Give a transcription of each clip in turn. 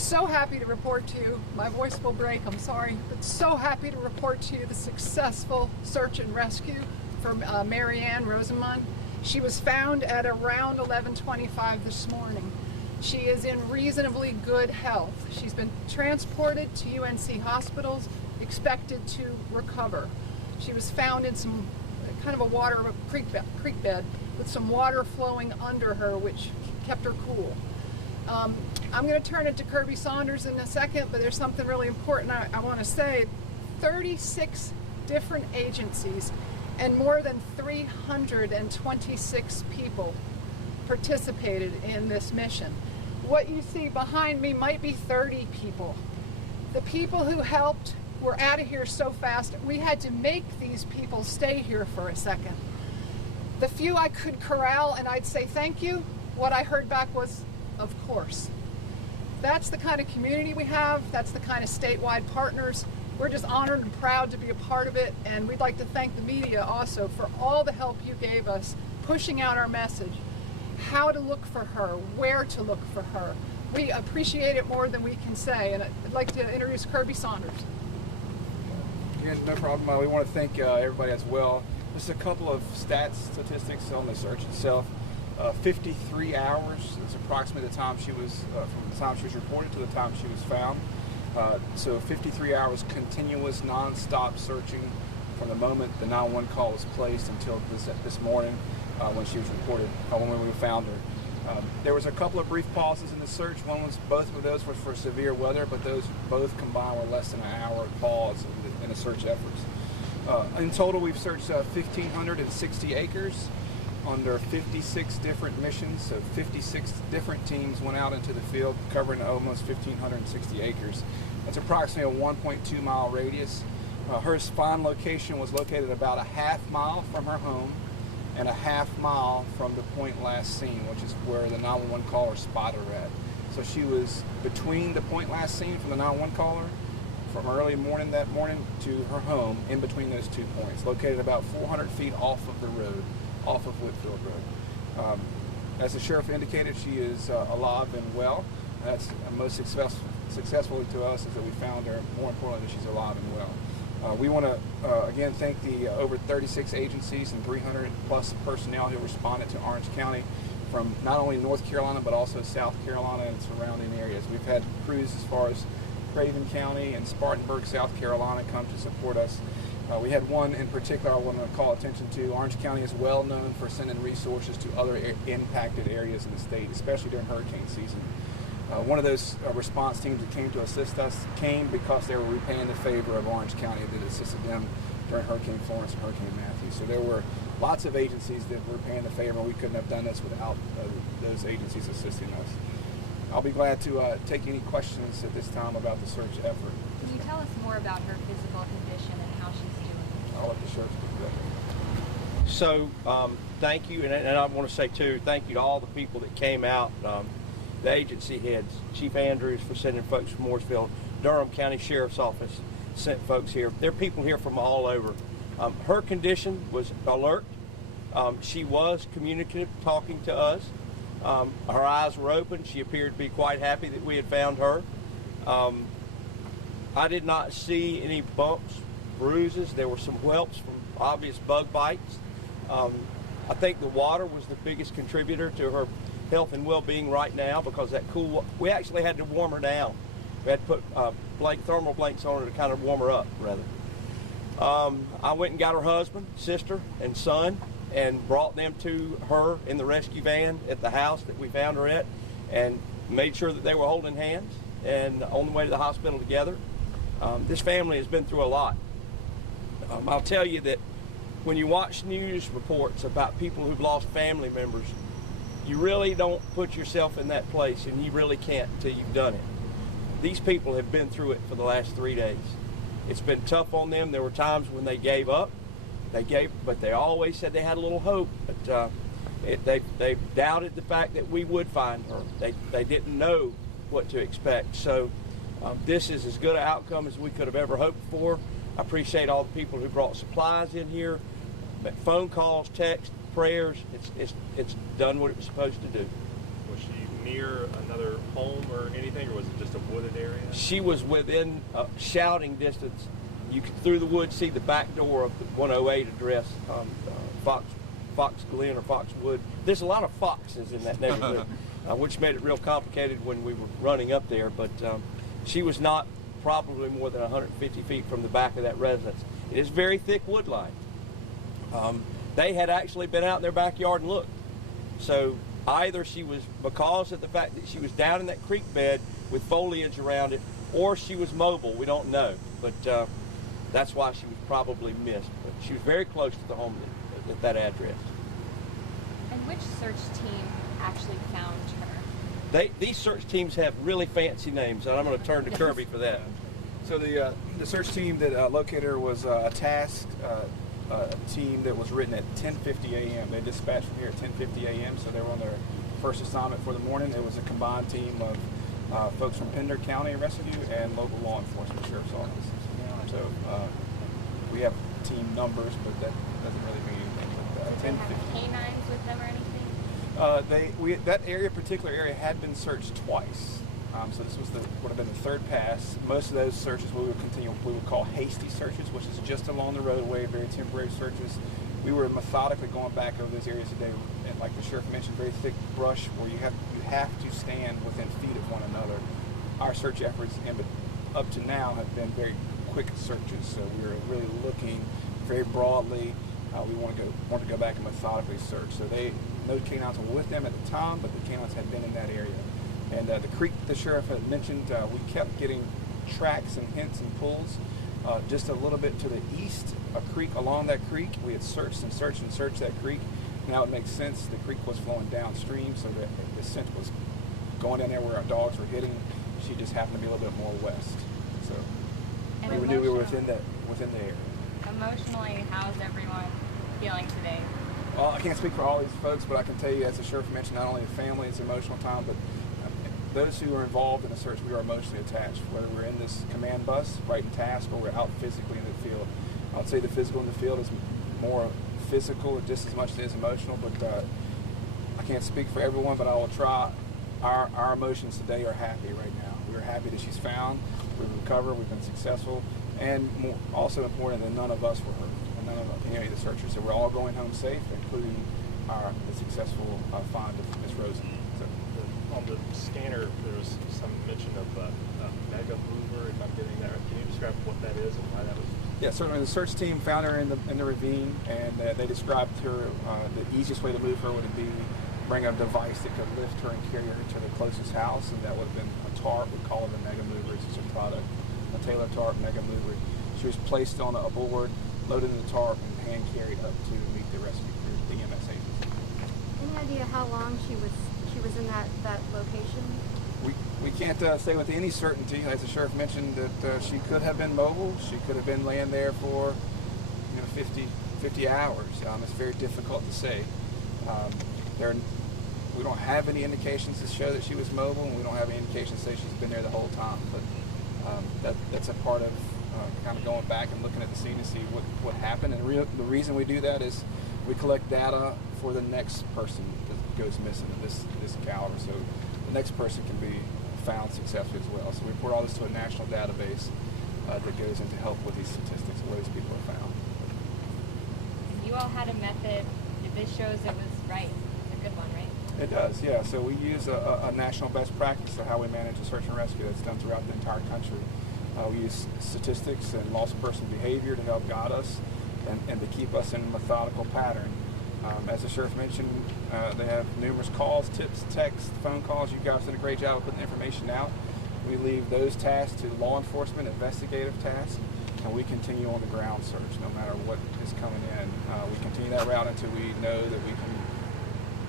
So happy to report to you, my voice will break, I'm sorry, but so happy to report to you the successful search and rescue for Mary Ann Rosamund. She was found at around 11:25 this morning. She is in reasonably good health. She's been transported to UNC hospitals, expected to recover. She was found in some kind of a creek bed with some water flowing under her, which kept her cool. I'm going to turn it to Kirby Saunders in a second, but there's something really important I want to say. 36 different agencies and more than 326 people participated in this mission. What you see behind me might be 30 people. The people who helped were out of here so fast, we had to make these people stay here for a second. The few I could corral and I'd say thank you, what I heard back was, of course. That's the kind of community we have. That's the kind of statewide partners. We're just honored and proud to be a part of it, and we'd like to thank the media also for all the help you gave us pushing out our message, how to look for her, where to look for her. We appreciate it more than we can say, and I'd like to introduce Kirby Saunders. Yes, no problem. We want to thank everybody as well. Just a couple of statistics on the search itself. 53 hours is approximately the time she was, from the time she was reported to the time she was found. So 53 hours continuous, non-stop searching from the moment the 911 call was placed until this morning when she was reported, when we found her. There was a couple of brief pauses in the search. Both of those were for severe weather, but those both combined were less than an hour pause in the search efforts. In total, we've searched 1,560 acres under 56 different missions, so 56 different teams went out into the field covering almost 1,560 acres. That's approximately a 1.2 mile radius. Her spawn location was located about a half mile from her home and a half mile from the point last seen, which is where the 911 caller spotted her at. So she was between the point last seen from the 911 caller from early morning that morning to her home, in between those 2 points, located about 400 feet off of the road, off of Whitfield Road. As the sheriff indicated, she is alive and well. That's most successfully to us is that we found her. More importantly, that she's alive and well. We want to again thank the over 36 agencies and 300 plus personnel who responded to Orange County from not only North Carolina but also South Carolina and surrounding areas. We've had crews as far as Craven County and Spartanburg, South Carolina come to support us. We had one in particular I want to call attention to. Orange County is well known for sending resources to other impacted areas in the state, especially during hurricane season. One of those response teams that came to assist us came because they were repaying the favor of Orange County that assisted them during Hurricane Florence and Hurricane Matthew. So there were lots of agencies that were paying the favor, and we couldn't have done this without those agencies assisting us. I'll be glad to take any questions at this time about the search effort. Can you tell us more about her physical condition and how she's doing? I'll let the sheriff speak to that. So thank you, and I want to say too, thank you to all the people that came out, the agency heads, Chief Andrews for sending folks from Mooresville, Durham County Sheriff's Office sent folks here. There are people here from all over. Her condition was alert. She was communicative, talking to us. Her eyes were open. She appeared to be quite happy that we had found her. I did not see any bumps, bruises. There were some whelps from obvious bug bites. I think the water was the biggest contributor to her health and well-being right now, because that cool, we actually had to warm her down. We had to put thermal blanks on her to kind of warm her up, rather. I went and got her husband, sister, and son, and brought them to her in the rescue van at the house that we found her at, and made sure that they were holding hands and on the way to the hospital together. This family has been through a lot. I'll tell you that when you watch news reports about people who've lost family members, you really don't put yourself in that place, and you really can't until you've done it. These people have been through it for the last 3 days. It's been tough on them. There were times when they gave up. But they always said they had a little hope. But they doubted the fact that we would find her. They didn't know what to expect. So this is as good an outcome as we could have ever hoped for. I appreciate all the people who brought supplies in here, phone calls, texts, prayers. It's done what it was supposed to do. Was she near another home or anything, or was it just a wood? She was within shouting distance. You could, through the woods, see the back door of the 108 address, Fox Glen or Foxwood. There's a lot of foxes in that neighborhood, which made it real complicated when we were running up there. But she was not probably more than 150 feet from the back of that residence. It is very thick wood line. They had actually been out in their backyard and looked. So either she was, because of the fact that she was down in that creek bed with foliage around it, or she was mobile. We don't know, but that's why she was probably missed. But she was very close to the home at that address. And which search team actually found her? These search teams have really fancy names, and I'm going to turn to Kirby for that. So the search team that located her was a task team that was written at 10:50 a.m. They dispatched from here at 10:50 a.m. So they were on their first assignment for the morning. It was a combined team of folks from Pender County Rescue and local law enforcement, sheriff's office. So we have team numbers, but that doesn't really mean anything. Did they have canines with them or anything? That particular area had been searched twice. So this would have been the third pass. Most of those searches we would call hasty searches, which is just along the roadway, very temporary searches. We were methodically going back over those areas today, and like the sheriff mentioned, very thick brush where you have to stand within feet of one another. Our search efforts up to now have been very quick searches, so we were really looking very broadly. We want to go back and methodically search. So those canines were with them at the time, but the canines had been in that area. And the creek the sheriff had mentioned, we kept getting tracks and hints and pulls. Just a little bit to the east, a creek along that creek. We had searched and searched and searched that creek. Now it makes sense. The creek was flowing downstream, so the scent was going down there where our dogs were hitting. She just happened to be a little bit more west. So And we knew we were within the area. Emotionally, how's everyone feeling today? Well, I can't speak for all these folks, but I can tell you, as the sheriff mentioned, not only the family, it's emotional time, but those who are involved in the search, we are emotionally attached, whether we're in this command bus, right in task, or we're out physically in the field. I would say the physical in the field is more physical just as much as emotional, but I can't speak for everyone, but I will try. Our emotions today are happy right now. We're happy that she's found, we've recovered, we've been successful, and also important that none of us were hurt, and none of any of the searchers. So we're all going home safe, including the successful find of Miss Rosen. On the scanner, there was some mention of a mega mover, if I'm getting that right. Can you describe what that is and why that was? Yeah, certainly. The search team found her in the ravine, and they described her, the easiest way to move her would be bring a device that could lift her and carry her to the closest house, and that would have been a tarp. We call it a mega mover. It's just a product, a Taylor tarp mega mover. She was placed on a board, loaded in the tarp, and hand carried up to meet the rescue crew, the EMS agency. Any idea how long she was in that location? We can't say with any certainty, as the sheriff mentioned, that she could have been mobile. She could have been laying there for 50 hours. It's very difficult to say. We don't have any indications to show that she was mobile, and we don't have any indications to say she's been there the whole time. But that's a part of kind of going back and looking at the scene to see what happened. And the reason we do that is we collect data for the next person that goes missing in this caliber, so the next person can be found successfully as well. So we report all this to a national database that goes in to help with these statistics of where these people are found. You all had a method. This shows it was right. It's a good one, right? It does, yeah. So we use a national best practice of how we manage a search and rescue that's done throughout the entire country. We use statistics and lost person behavior to help guide us and to keep us in a methodical pattern. As the sheriff mentioned, they have numerous calls, tips, texts, phone calls. You guys did a great job of putting the information out. We leave those tasks to law enforcement, investigative tasks, and we continue on the ground search no matter what is coming in. We continue that route until we know that we can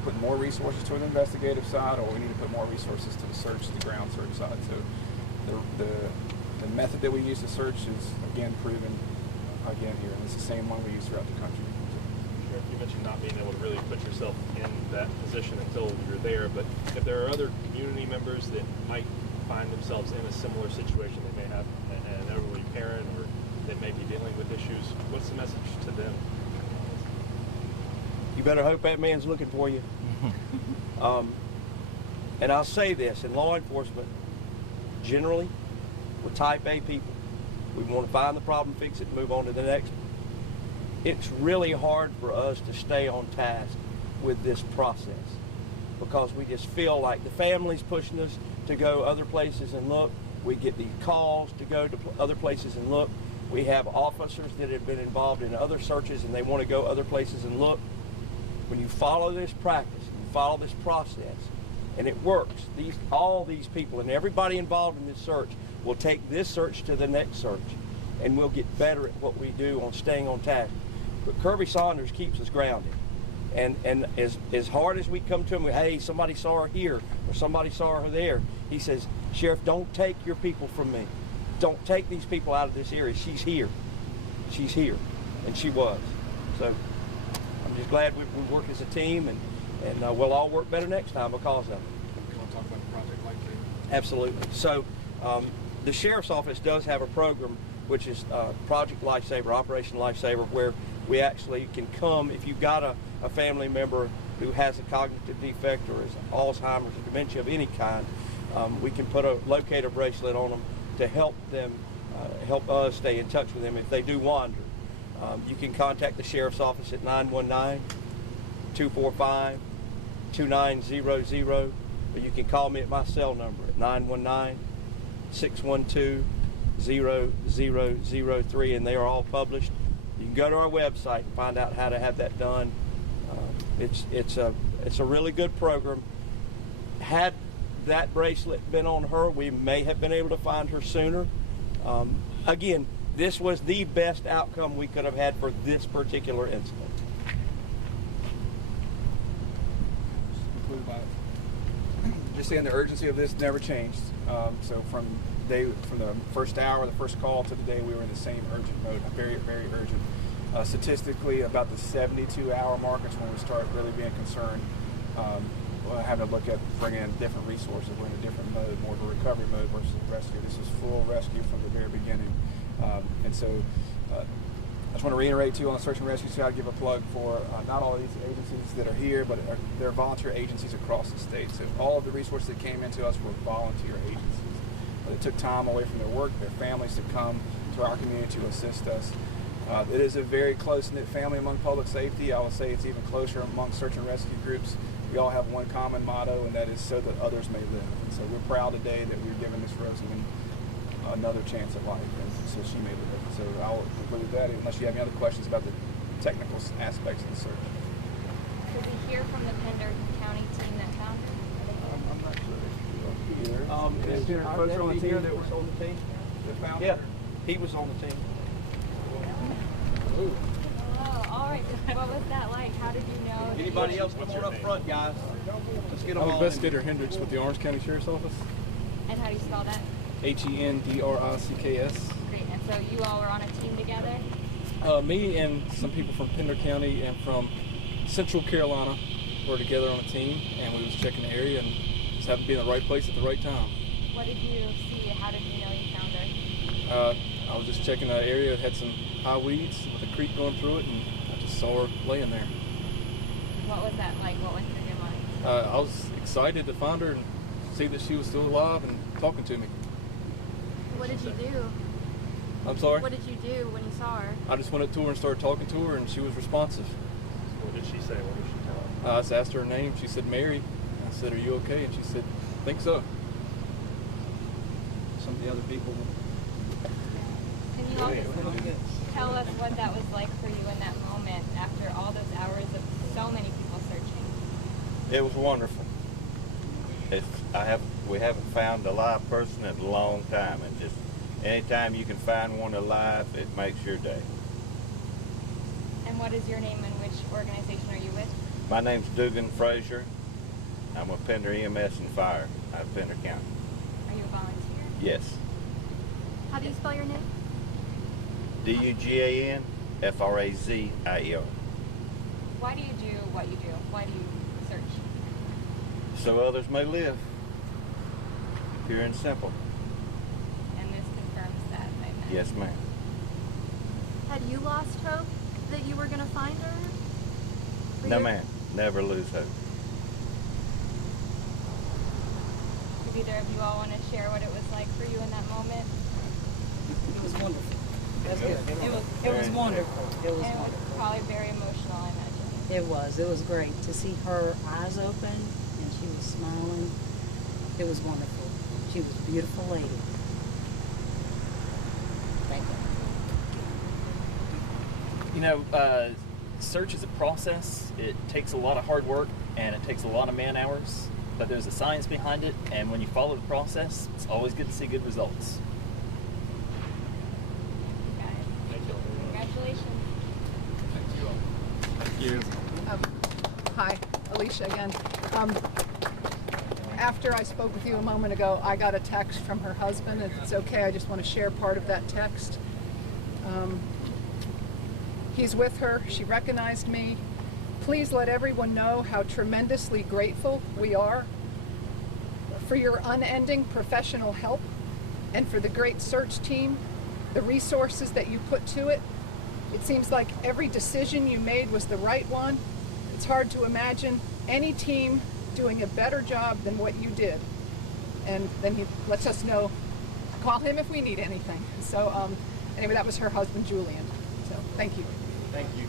put more resources to the investigative side, or we need to put more resources to the ground search side. So the method that we use to search is, again, proven again here, and it's the same one we use throughout the country. Sheriff, you mentioned not being able to really put yourself in that position until you're there, but if there are other community members that might find themselves in a similar situation, they may have an elderly parent or they may be dealing with issues, what's the message to them? You better hope that man's looking for you. And I'll say this, in law enforcement, generally, We're type A people. We want to find the problem, fix it, and move on to the next one. It's really hard for us to stay on task with this process because we just feel like the family's pushing us to go other places and look. We get these calls to go to other places and look. We have officers that have been involved in other searches and they want to go other places and look. When you follow this practice, you follow this process, and it works, all these people and everybody involved in this search will take this search to the next search, and we'll get better at what we do on staying on task. But Kirby Saunders keeps us grounded. And as hard as we come to him, hey, somebody saw her here or somebody saw her there, he says, Sheriff, don't take your people from me. Don't take these people out of this area. She's here. She's here. And she was. So I'm just glad we work as a team, and we'll all work better next time because of it. You want to talk about Project Lifesaver? Absolutely. So the Sheriff's Office does have a program which is Project Lifesaver, Operation Lifesaver, where we actually can come if you've got a family member who has a cognitive defect or is Alzheimer's or dementia of any kind. We can put a locator bracelet on them to help them, help us stay in touch with them if they do wander. You can contact the Sheriff's Office at 919-245-2900, or you can call me at my cell number at 919-612-0003, and they are all published. You can go to our website and find out how to have that done. It's a really good program. Had that bracelet been on her, we may have been able to find her sooner. Again, this was the best outcome we could have had for this particular incident. Just saying the urgency of this never changed. So from the first hour, the first call to the day, we were in the same urgent mode, very, very urgent. Statistically, about the 72-hour mark is when we start really being concerned, having to look at bringing in different resources. We're in a different mode, more of a recovery mode versus rescue. This is full rescue from the very beginning. And so I just want to reiterate too on the search and rescue side, give a plug for not all of these agencies that are here, but they're volunteer agencies across the state. So all of the resources that came into us were volunteer agencies. They took time away from their work, their families to come to our community to assist us. It is a very close-knit family among public safety. I would say it's even closer among search and rescue groups. We all have one common motto, and that is so that others may live. And so we're proud today that we're giving Miss Rosamond another chance at life, and so she may live. So I'll conclude with that, unless you have any other questions about the technical aspects of the search. Did we hear from the Pender County team that found her? I'm not sure if you're here. Is there a person on the team that was on the team? Yeah, he was on the team. Oh, all right. What was that like? How did you know? Anybody else more up front, guys? Let's get them I'm all in. Investigator Hendricks with the Orange County Sheriff's Office. And how do you spell that? Hendricks. Great. And so you all were on a team together? Me and some people from Pender County and from Central Carolina were together on a team, and we was checking the area and just happened to be in the right place at the right time. What did you see? How did you know you found her? I was just checking the area. It had some high weeds with a creek going through it, and I just saw her laying there. What was that like? What went through your mind? I was excited to find her and see that she was still alive and talking to me. What did you do? I'm sorry? What did you do when you saw her? I just went up to her and started talking to her, and she was responsive. What did she say? What did she tell him? I just asked her her name. She said Mary. I said, "Are you okay?" And she said, "I think so." Some of the other people. Can you all just tell us what that was like for you in that moment after all those hours of so many people searching? It was wonderful. We haven't found a live person in a long time, and just anytime you can find one alive, it makes your day. And what is your name and which organization are you with? My name's Dugan Frazier. I'm with Pender EMS and Fire out of Pender County. Are you a volunteer? Yes. How do you spell your name? DUGANFRAZIER. Why do you do what you do? Why do you search? So others may live. Pure and simple. And this confirms that, I imagine. Yes, ma'am. Had you lost hope that you were going to find her? No, ma'am. Never lose hope. Did either of you all want to share what it was like for you in that moment? wonderful. It was And it was wonderful. probably very emotional, I imagine. It was. It was great to see her eyes open and she was smiling. It was wonderful. She was a beautiful lady. Thank you. You know, search is a process. It takes a lot of hard work and it takes a lot of man hours, but there's a science behind it, and when you follow the process, it's always good to see good results. Guys, Thank you. congratulations. Thank you. Hi, Alicia again. After I spoke with you a moment ago, I got a text from her husband. If it's okay, I just want to share part of that text. He's with her. She recognized me. Please let everyone know how tremendously grateful we are for your unending professional help and for the great search team, the resources that you put to it. It seems like every decision you made was the right one. It's hard to imagine any team doing a better job than what you did. And then he lets us know, call him if we need anything. So anyway, that was her husband, Julian. So thank you. Thank you.